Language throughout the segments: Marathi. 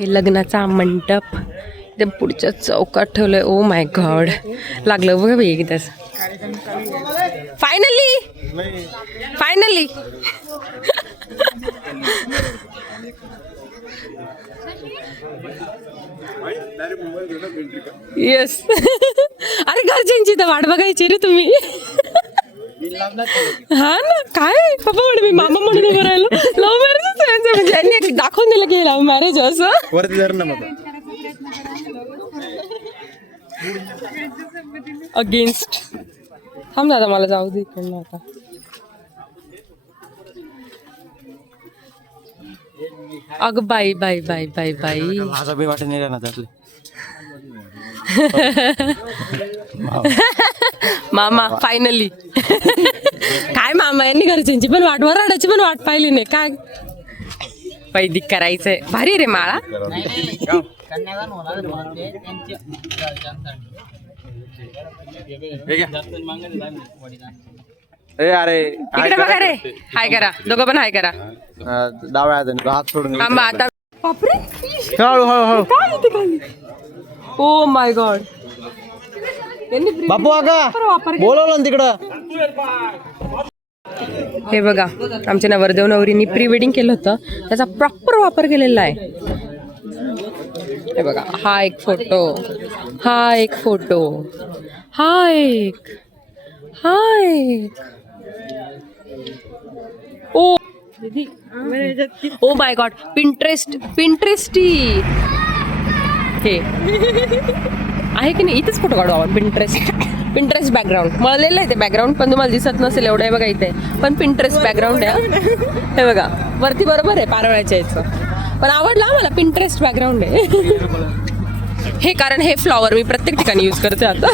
आहे लग्नाचा मंडप. एकदम पुढच्या चौकात ठेवलंय. ओ माय गॉड, लागलं बघा बाई एकदाच. Finally finally yes. अरे घरच्यांची तर वाट बघायची रे तुम्ही. हा ना, काय पप्पा म्हणे मी मामा म्हणून उभं राहिलो. लव्ह मॅरेज म्हणजे यांनी दाखवून दिलं की लव्ह मॅरेज असं. अगेन्स्ट थांब दादा, मला जाऊ दे इकडनं आता. अगं बाई बाई बाई बाई बाई, माझा बी वाटत नाही राहणार त्यातले. मामा फायनली. काय मामा यांनी घरच्यांची पण वाट, वराडाची पण वाट पाहिली नाही काय. वैदिक करायचंय. भारी रे माळा. अरे इकडे बघा रे, हाय करा दोघं पण, हाय करा. डाव्या हात सोडून थांबा आता. बापरे, हळू. काय इथे खाली. ओ माय गॉड, बापू आका बोलवलं ना तिकडं. हे बघा, आमच्या नवरदेव नवरींनी प्री वेडिंग केलं होतं, त्याचा प्रॉपर वापर केलेला आहे. हे बघा, हा एक फोटो, हा एक फोटो, हा एक, हा एक. ओ ओ माय गॉड, पिंटरेस्टी हे आहे की नाही. इथेच फोटो काढू आपण. पिंटरेस्ट बॅकग्राऊंड मळलेलं आहे ते बॅकग्राऊंड, पण तुम्हाला दिसत नसेल एवढं आहे बघा इथे. पण पिंटरेस्ट बॅकग्राऊंड आहे. हे बघा वरती बरोबर आहे पारोळ्याच्या याचं, पण आवडला मला. पिंटरेस्ट बॅकग्राऊंड आहे हे, कारण हे फ्लॉवर मी प्रत्येक ठिकाणी यूज करते आता.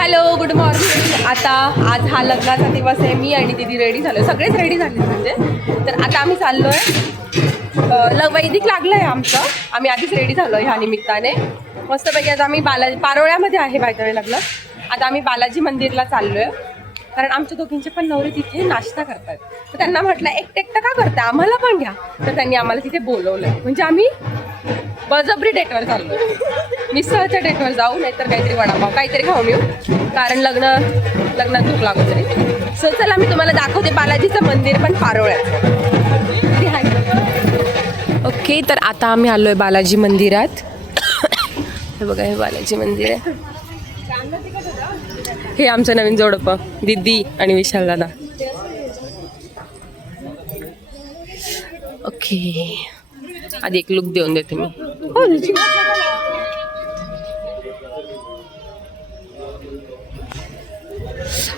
Hello, good morning. आता आज हा लग्नाचा दिवस आहे. मी आणि दीदी रेडी झालो, सगळेच रेडी झाले म्हणजे. तर आता आम्ही चाललोय, वैदिक लागलंय आमचं. आम्ही आधीच रेडी झालोय ह्या निमित्ताने. मस्तपैकी आज आम्ही पारोळ्यामध्ये आहे बायकडे लग्न. आता आम्ही बालाजी मंदिरला चाललोय, कारण आमच्या दोघींचे पण नवरे तिथे नाश्ता करतात. तर त्यांना म्हटलं एकटं का करता, आम्हाला पण घ्या. तर त्यांनी आम्हाला तिथे बोलवलंय, म्हणजे आम्ही बळजबरी डेटवर चाललोय. मिसळच्या डेटवर जाऊ, नाहीतर काहीतरी वडापाव काहीतरी खाऊन येऊ, कारण लग्नात भूक लागत तरी. सो चला, मी तुम्हाला दाखवते बालाजीचं मंदिर पण पारोळ्याचं. ओके, तर आता आम्ही आलोय बालाजी मंदिरात. हे बघा, हे बालाजी मंदिर आहे. हे आमचं नवीन जोडपं, दीदी आणि विशाल दादा. ओके, आधी एक लुक देऊन देते मी.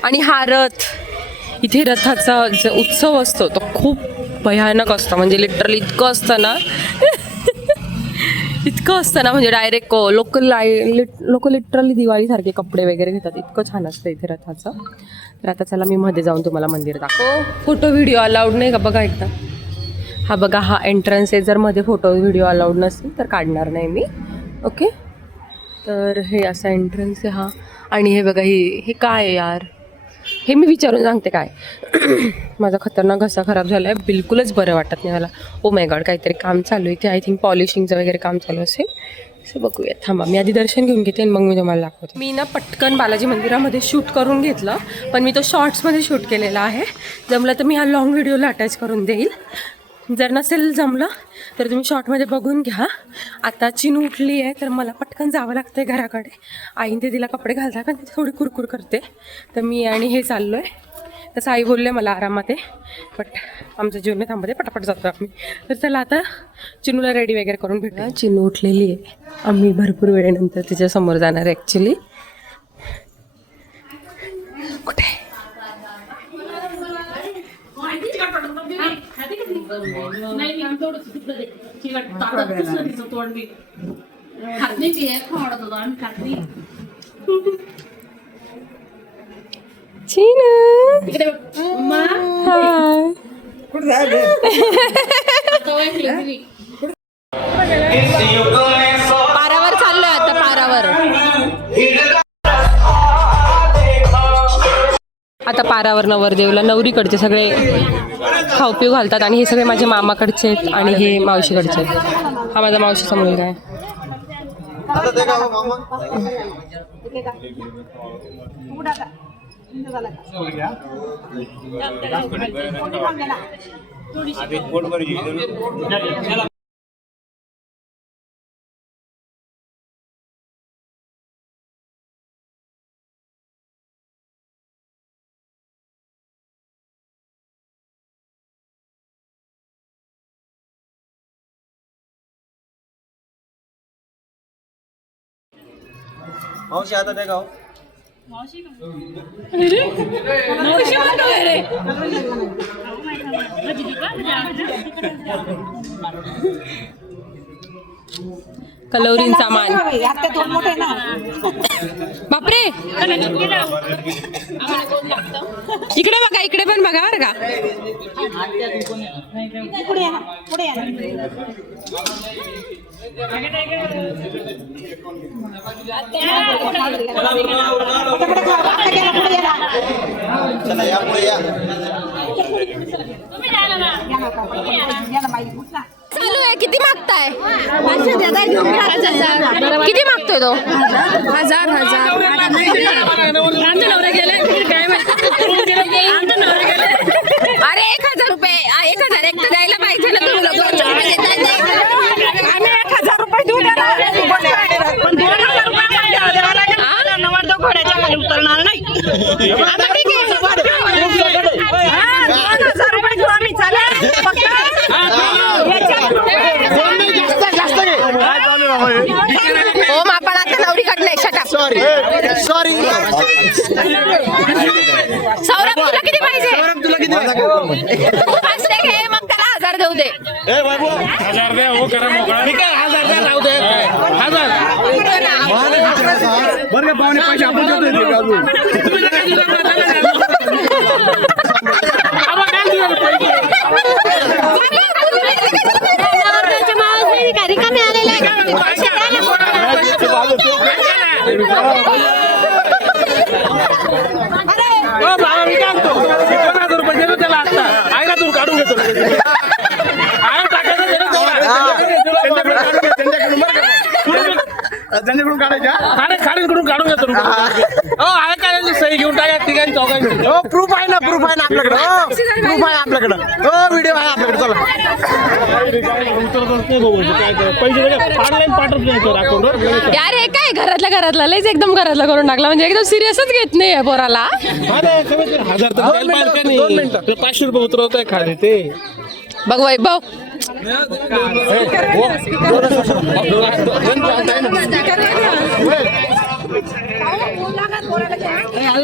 आणि हा रथ, इथे रथाचा जो उत्सव असतो तो खूप भयानक असतो. म्हणजे लिटरली इतकं असतं ना म्हणजे डायरेक्ट लोक लिटरली दिवाळीसारखे कपडे वगैरे घेतात. इतकं छान असतं इथे रथाचं. तर आता चला, मी मध्ये जाऊन तुम्हाला मंदिर दाखव. फोटो व्हिडिओ अलाउड नाही का बघा एकदा. हा बघा, हा एंट्रन्स आहे. जर मध्ये फोटो व्हिडिओ अलाउड नसेल तर काढणार नाही मी. ओके, तर हे असा एंट्रन्स आहे हा. आणि हे बघा, हे काय आहे यार, हे मी विचारून सांगते काय. माझा खतरनाक घसा खराब झाला आहे, बिलकुलच बरं वाटत नाही मला. ओ माय गॉड, काहीतरी काम चालू आहे. ते आय थिंक पॉलिशिंगचं वगैरे काम चालू असेल. असं बघूया, थांबा, मी आधी दर्शन घेऊन घेते आणि मग मी तुम्हाला दाखवते. मी ना पटकन बालाजी मंदिरामध्ये शूट करून घेतलं, पण मी तो शॉर्ट्समध्ये शूट केलेला आहे. जमलं तर मी हा लॉंग व्हिडिओला अटॅच करून देईल. जर नसेल जमलं तर तुम्ही शॉर्टमध्ये बघून घ्या. आता चिनू उठली आहे, तर मला पटकन जावं लागतं आहे घराकडे. आईन ते तिला कपडे घालतात का, ती थोडी कुरकुर करते. तर मी आणि हे चाललो आहे. तसं आई बोलले मला आरामात आहे, बट आमचं जीवन थांबते, पटापट जातो आम्ही. तर चला, आता चिनूला रेडी वगैरे करून भेटूया. चिनू उठलेली आहे. आम्ही भरपूर वेळेनंतर तिच्यासमोर जाणार आहे ॲक्च्युली. कुठे पारावर चाललोय आता, पारावर. आता पारावर नवरदेवला नवरीकडचे सगळे खाऊ पिऊ घालतात आणि हे सगळे माझ्या मामाकडचे आहेत आणि हे मावशीकडचे आहेत. हा माझा मावशीचा मुलगा आहे. मावशी आता ते गाव कलौरींचा मान. बापरे इकडे बघा, इकडे पण बघा बरं का. चला या पुढे या. चालू आहे. किती मागताय? किती मागतोय तो? 1000. अरे 1000 रुपये. 1000 एक तर द्यायला पाहिजे ना तुम्ही लोक. आम्ही 1000 रुपये देऊ द्या. घोड्याच्या खाली उतरणार नाही. हो आपण आता नवरी कडले. सॉरी सौरभ तुला किती पाहिजे? तू 500 घे मग त्याला 1000 देऊ दे. 1000 द्या हो करा मोकळा. ठीक आहे 1000 द्या जाऊ दे. 1000 बरं का पाहुणे पैसे आपण देतो. काढून घेतो त्यांच्याकडून काढायच्या खाडीकडून काढून घेतो. हो आहे का सही घेऊन टाका तिघांची चौघांची. हो प्रूफ आहे ना आपल्याकडे. प्रूफ आहे आपल्याकडे. हो व्हिडिओ आहे आपल्याकडे. चला पैसे ऑनलाईन पाठवतो अकाउंटवर. यार हे काय घरातला लयच एकदम घरातला करून टाकला. म्हणजे एकदम सिरियसच घेत नाही आहे पोराला. 1000 तर 500 रुपये उतरवत आहे खाली ते. बघ वैभव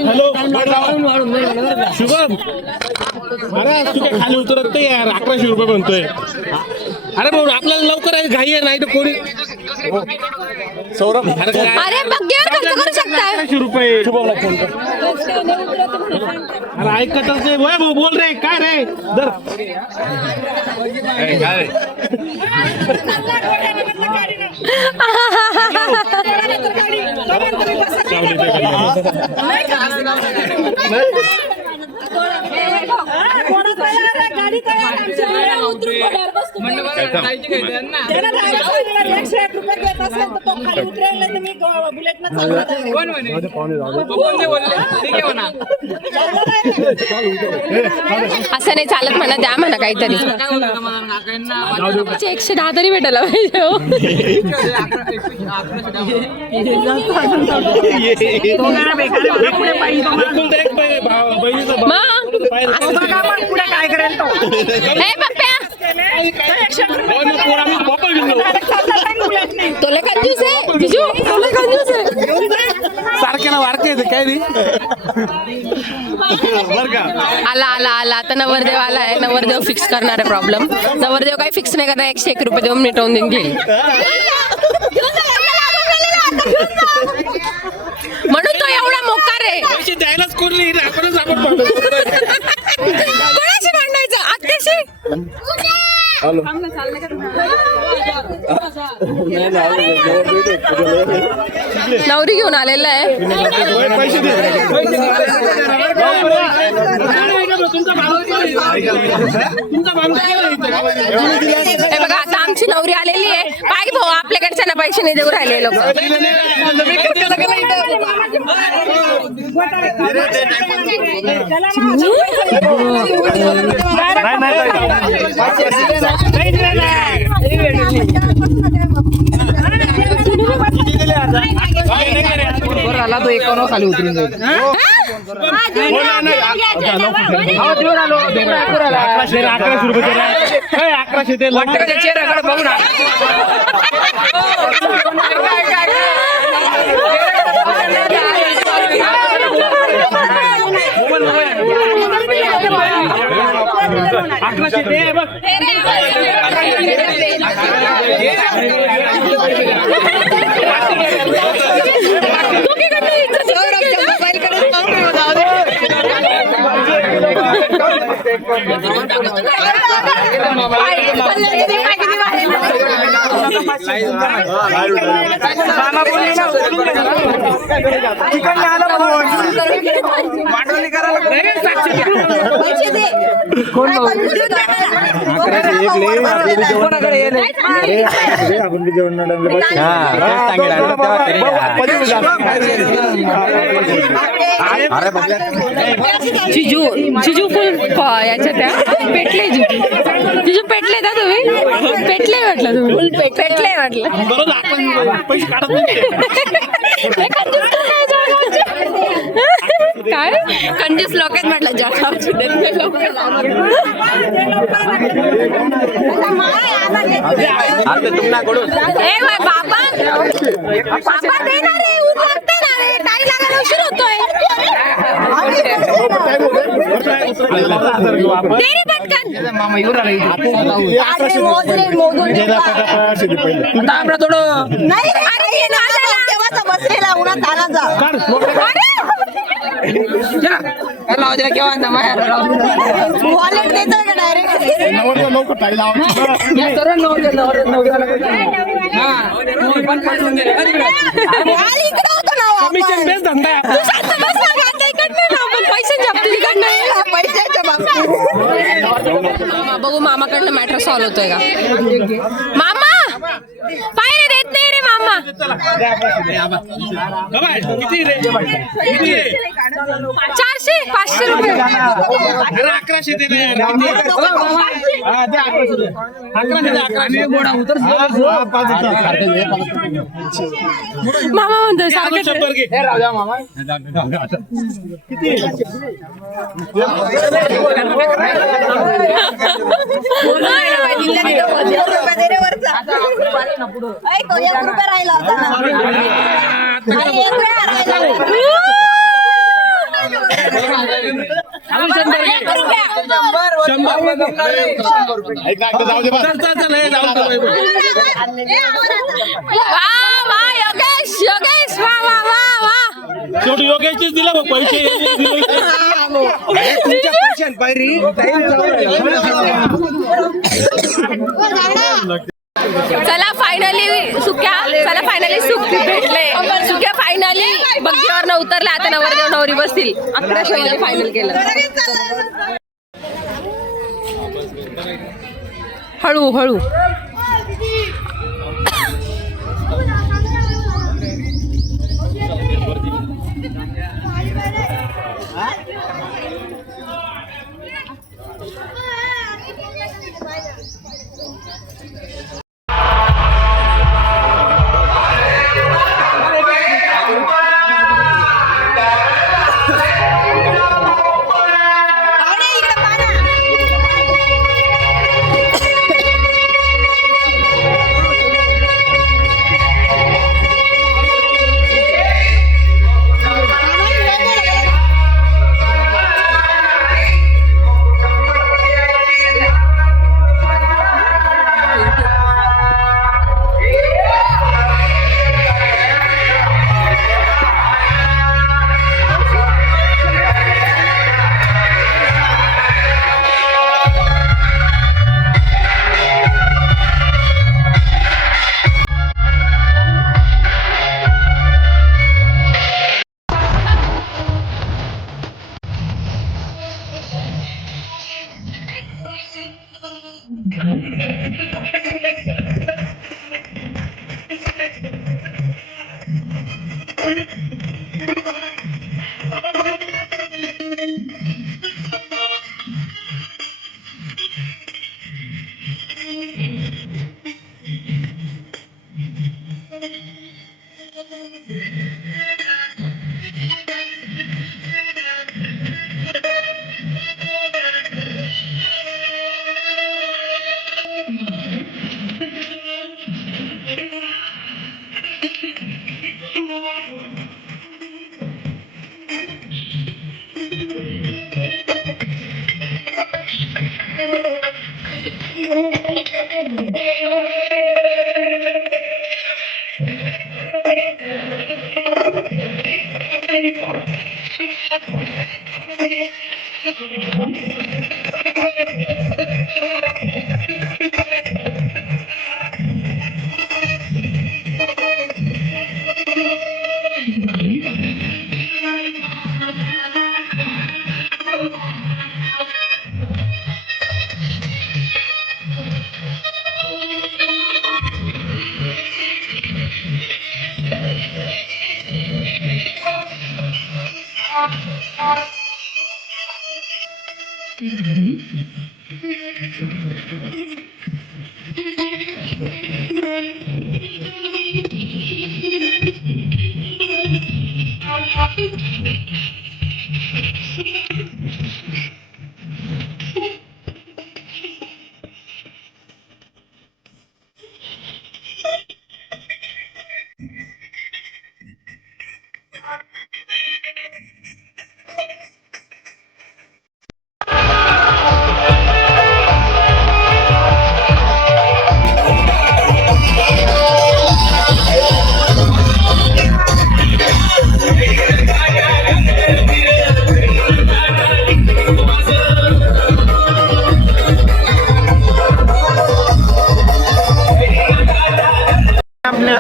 हॅलो शुभम. अरे तू काय खाली उतरत नाही यार. 1100 रुपये म्हणतोय. अरे भाऊ आपल्याला लवकर आहे घाई आहे. नाही तर कोणी सौरभ अरे बघ्यावर खर्च करू शकता. 1100 रुपये शुभमला फोन कर. अरे ऐकतच नाही. वय भाऊ बोल रे. काय रे दर काय असं नाही चालत म्हणा. द्या म्हणा काहीतरी. 110 तरी भेटायला पाहिजे हो. काय करेल तो? तुला कंजूस आहे जिजू. तुला कंजूस आहे. सारख्याला वारके काय नाही. आला आता नवरदेव आला आहे. नवरदेव फिक्स करणार आहे प्रॉब्लेम. नवरदेव काही फिक्स नाही करणार. 101 रुपये देऊन मिटवून देऊन घेईल. म्हणून तो एवढा मोकार आहे. द्यायलाच कोण नाही. आपणच आपण कोणाशी भांडायचं? आत्याशी. नवरी घेऊन आलेला आहे. पैसे दे. हे बघा आता आमची नवरी आलेली आहे. काय भाऊ आपल्याकडच्या ना पैसे नाही देऊ राहिले लोक. आला तो 51 खाली उतरून जाईल. 1100 रुपये 1100 ते चेहऱ्याकडे बघू ना. जिजू फुल याच्या त्या पेटले. जिजू पेटले ना तुम्ही. पेटले म्हटलं तुम्ही. पेटले म्हटलं. काय कंजूस लोक आहेत म्हटलं. बाबा देणार रे. उतरते ना रे. टाईम लागायला उशीर होतोय. देरी पटकन. नाही रे. अरे तेव्हाचा बसलेला उन्हात आला जा. वॉलेट देतोय का डायरेक्ट. बघू मामाकडनं मॅटर सॉल्व्ह होतोय का. मामा पाय देत नाही रे मामा. किती रे? 400 500 रुपये. 1100 दे रे. 1100 मामा म्हणतोय सारखं 100 घे. शेवटी योगेशच दिला बघ पैसे. चला फायनली सुख भेटले. सुक्या फायनली बग्गीवर उतरला. आता नवरदेव नवरी बसतील. 1100 फायनल केलं. हळू हळू.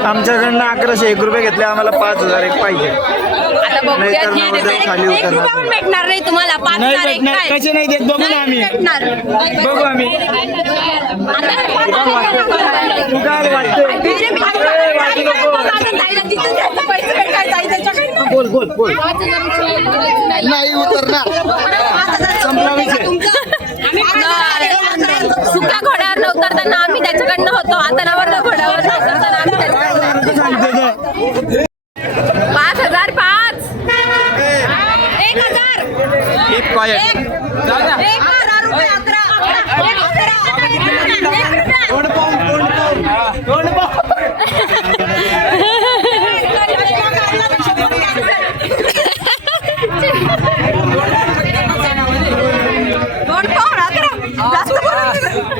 आमच्याकडनं 1101 घेतले, आम्हाला 5000 एक पाहिजे. आता बघूया नाहीतर ही नवरदेव खाली एक उतरणार रुपया पण भेटणार नाही तुम्हाला. 5,000 एक काय? कसे नाही देत बघू ना आम्ही. भेटणार. बघू आम्ही. आता 5,000 तू काय वाटतंय? बोल बोल बोल. नाही उतरणार. संपला विषय. सुका घोड्यावर न उतरताना आम्ही त्याच्याकडनं होतो. आता नवरदेव घोड्यावर न उतरताना आम्ही त्याच्याकडनं. 5,000 5 1,000 11 रुपये 11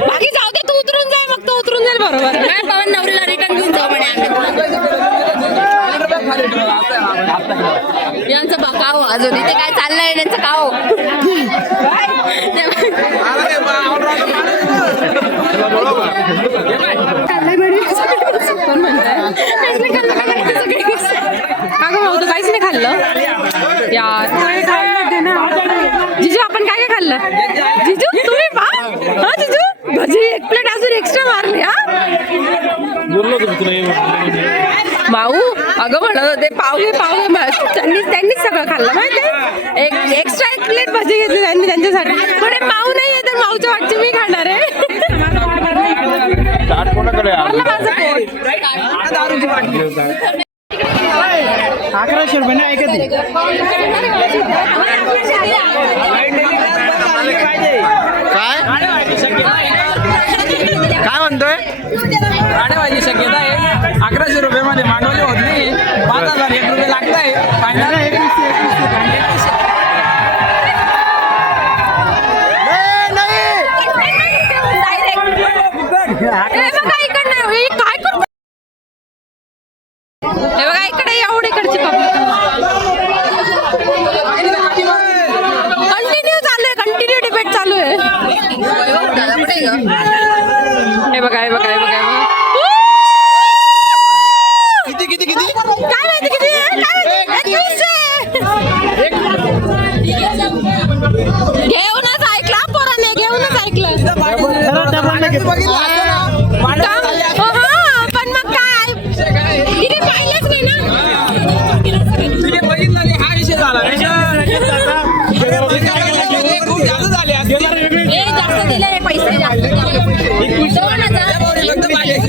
बाकी जाऊ दे, तू उतरून जाय, मग तू उतरून जाईल बरोबर. पवन नवरीला रिटर्न घेऊन जाऊ म्हणे आम्ही. यांचं बघाव अजून इथे काय चाललंय यांचं काव. काहीच नाही खाल्लं यार. जिजू आपण काय काय खाल्लं? जिजू तुम्ही पा हा जिजू भजी एक प्लेट अजून एक्स्ट्रा मारली. माऊ अगं म्हणत होते पाव त्यांनीच सगळं खाल्लं माहिती. एक एक्स्ट्रा एक प्लेट भजी घेतली त्यांनी त्यांच्यासाठी. थोडे माऊ नाही आहे तर माऊच्या वाटची मी खाणार आहे. माझं पोट. 1100 रुपये ना ऐकत काय म्हणतोय? गाड्यावायची शक्यता आहे. 1100 रुपये मध्ये मांडवली होत नाही. 5,001 रुपये लागत आहे. हे बघा इकडे एवढी इकडची पब्लिक कंटिन्यू चालू आहे. कंटिन्यू डिबेट चालू आहे. हे बघा हे बघा हे बघा किती किती किती काय माहिती किती घेऊनच ऐकला पोराने घेऊनच ऐकलं. पण मग काय तिने पाहिलंच नाही ना. बघितलं नाही हा विषय झाला. खूप जास्त झाले. जास्त दिले पैसे जास्त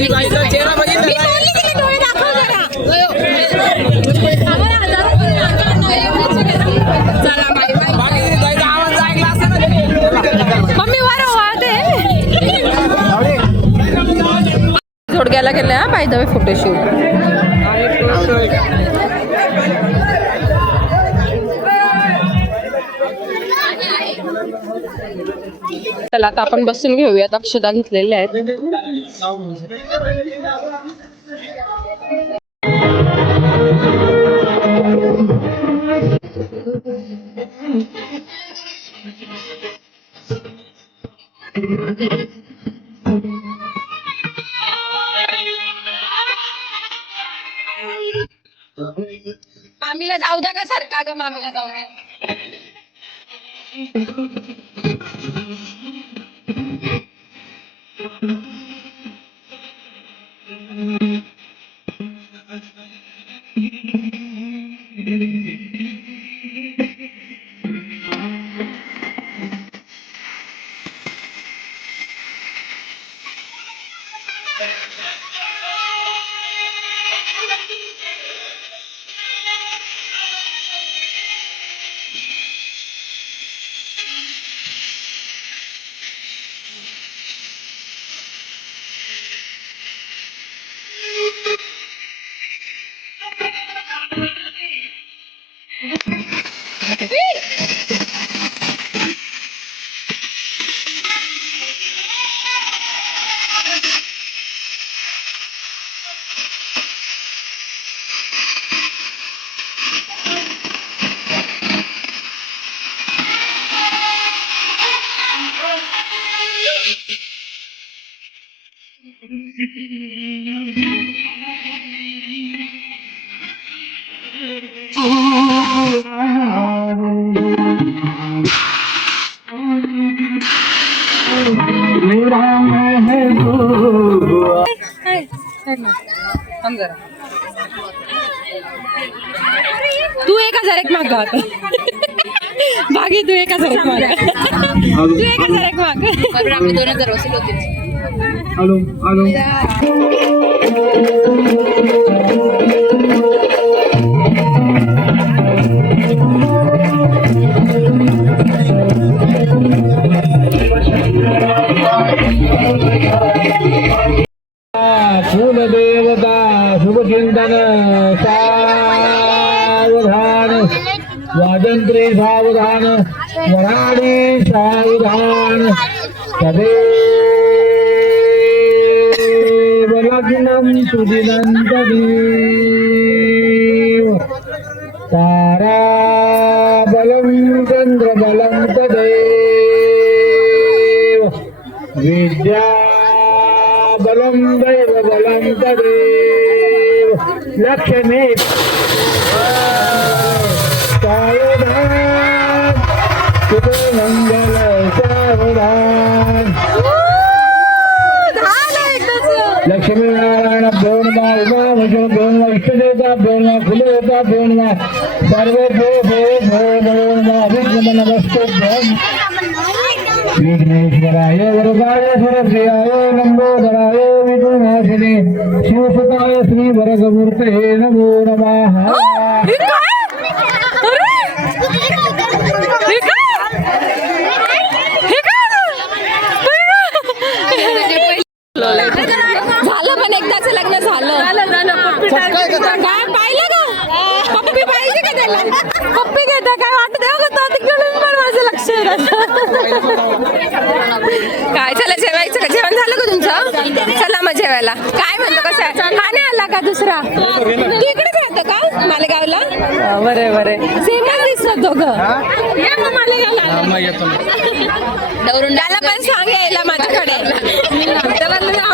2,000 चेहरा बघितला. डोळे दाखव जरा. चला बाय बाय. आवाज ऐकला असता ना. मम्मी वर वाढते. जोडग्याला गेल्या बाय द वे फोटोशूट. चला आता आपण बसून घेऊयात. अक्षदा घेतलेल्या आहेत. मामीला जाऊ द्या का सारखा ग मामीला जाऊ द्या. तू 1,001 माग आता बागी तू 1,001 माग तू 1,001 माग आपले 2,000 वसूल होते. फूल देवता शुभचिंतन सावधान वाजंत्री सावधान वराणी सावधान तदेव लग्नं सुदिनन्तदेव ताराबलं चन्द्रबलं तदेव विद्या बलं दैव बलं तदेव लक्ष्मी सावधान शुभमंगल सावधान लक्ष्मी नारायण भ्योन्मा उमा विष्णु भ्योन्मा इष्टदेवता भ्योन्मा कुलदेवता भ्योन्मा सर्वे भो भो भो भ्योन्मा विष्णु नमस्ते विघ्नेश्वराय वरदाय सरस्वत्याय लंबोदराय विघ्ननाशिने शिवसुताय श्री वरदमूर्ते नमो नमः. झालं पण एकदाच लग्न झालं काय पाहिलं का पप्पी पाहिजे का त्याला पप्पी घेता काय वाटत तिकडून पण माझं लक्ष काय चला जेवायचं का जेवण झालं का तुमचं चला मग जेवायला काय म्हणतो कसं आहे खाणे आला का दुसरा तू इकडेच राहतो का मालेगावला बरे बरे सेमच दिसत दोघं त्याला पण सांग यायला माझ्याकडे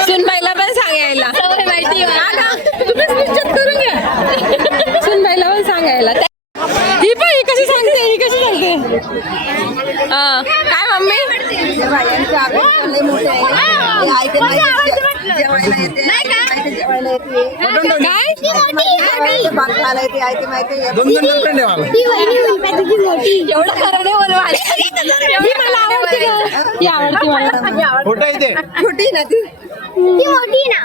सुनबाईला पण सांग यायला तुम्हीच निश्चित करून घ्या सुनबाईला पण सांगायला ही पण ही कशी सांगते काय मम्मी एवढं खरं नाही बोलवा मला आवडते ही आवडते मला फोटो इथे छोटी ना ती मोठी ना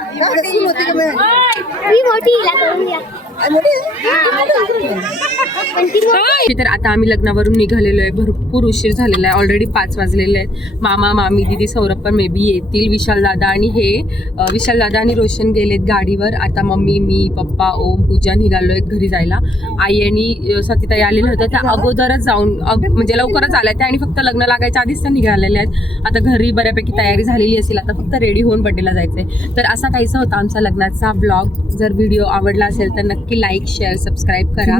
ती मोठी तर आता आम्ही लग्नावरून निघालेलो आहे भरपूर उशीर झालेला आहे ऑलरेडी 5 वाजलेले आहेत मामा मामी दीदी सौरभ पण मे बी येतील विशाल दादा आणि रोशन गेलेत गाडीवर आता मम्मी मी पप्पा ओम पूजा निघालोय घरी जायला आई आणि सतीताई आलेल्या होत्या त्या अगोदरच जाऊन म्हणजे लवकरच आल्या त्या आणि फक्त लग्न लागायच्या आधीच त्या निघालेल्या आहेत आता घरी बऱ्यापैकी तयारी झालेली असेल आता फक्त रेडी होऊन बड्डेला जायचंय तर असा काहीसा होता आमचा लग्नाचा ब्लॉग जर व्हिडिओ आवडला असेल तर नक्की लाईक शेअर सबस्क्राईब करा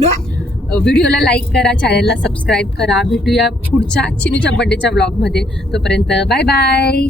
व्हिडिओला लाईक करा चॅनलला सबस्क्राईब करा भेटूया पुढच्या चिनूच्या बड्डेच्या ब्लॉगमध्ये तोपर्यंत बाय बाय